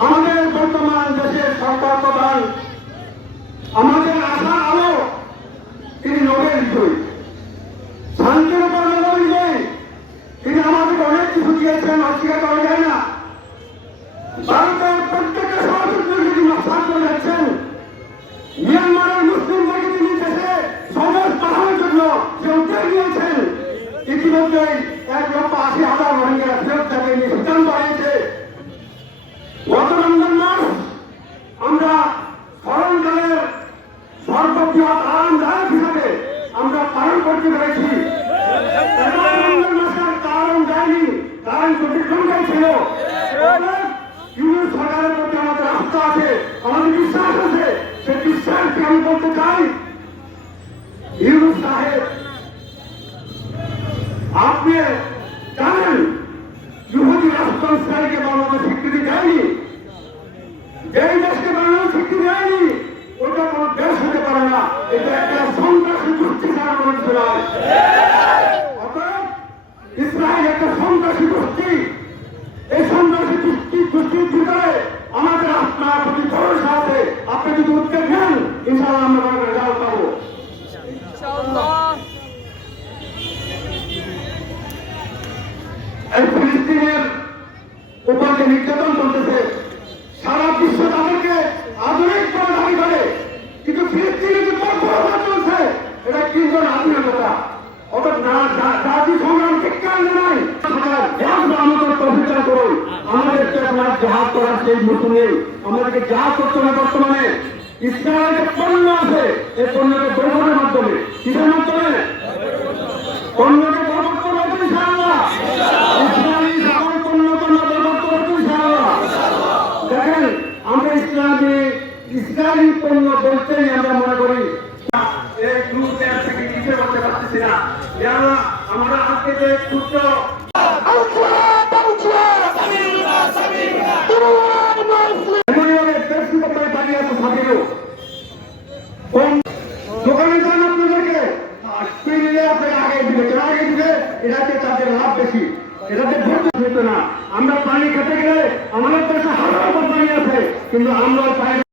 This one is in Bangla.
আমাদের বর্তমান দেশের সরকার প্রধান আমাদের আশা আলো তিনি নোবেল বিজয়ী শান্তির উপর নোবেল বিজয়ী তিনি আমাদের অনেক কিছু দিয়েছেন অস্বীকার করা যায় না ভারতের প্রত্যেকটা সহযোগী তিনি নকশান করে যাচ্ছেন মিয়ানমারের মুসলিমদেরকে তিনি দেশে সমাজ পাঠানোর জন্য যে উদ্যোগ নিয়েছেন ইতিমধ্যেই এক লক্ষ আশি হাজার রোহিঙ্গা ফেরত যাবে নিয়ে সিদ্ধান্ত হয়েছে। গত রমজান মাস আমরা স্মরণকালের সর্ববৃহৎ আরামদায়ক হিসাবে আমরা পালন করতে পেরেছি। কারণ যায়নি, কারণ প্রতিদ্বন্দ্বী ছিল। সরকারের প্রতি আমাদের আস্থা আছে, আমাদের বিশ্বাস আছে, সে বিশ্বাসকে আমি বলতে চাই। ইউনুস সাহেব, আপনি জানেন ইহুদি রাষ্ট্র ইসরায়েলকে বাংলাদেশ স্বীকৃতি দেয়নি। যেই দেশকে বাংলাদেশ স্বীকৃতি দেয়নি, ওটা কোনো দেশ হতে পারে না। এটা একটা সন্ত্রাসী গোষ্ঠী ছাড়া কোনো অতএব ইসরায়েল একটা সন্ত্রাসী গোষ্ঠী এই সন্ত্রাসী গোষ্ঠী গোষ্ঠীর ভিতরে আমাদের আপনার প্রতি ভরসা আছে আপনি যদি উদ্যোগ নেন ইনশাআল্লাহ আমরা কোনো রেজাল্ট পাবো। এই ফিলিস্তিনের উপর নির্যাতন চলতেছে সারা বিশ্ব তাদেরকে আধুনিক করে দাবি করে। কিন্তু ফিলিস্তিনে যে কঠোরতা চলছে, এটা কি করে আধুনিকতা আমাদের প্রফিচার করুন আমাদেরকে আপনার জাহাজ করার করতে হবে বর্তমানে ইসরায়েলের পণ্য আছে। এই পণ্যকে দৌড়ের মাধ্যমে কিসের মাধ্যমে? পণ্যকে বরবাদ করব তো ইনশাআল্লাহ করব তো ইনশাআল্লাহ। আমরা ইসলামী ইসলামী পণ্য আমরা মনে করি, এই গ্রুপ থেকে কিছু করতে পারতেছি না। আমরা আজকে যে সূত্র এটাতে তাদের লাভ বেশি। এটাতে ভর্তি হতো না। আমরা পানি খেতে গেলে আমাদের দেশে হাজার পানি আছে, কিন্তু আমরা পানি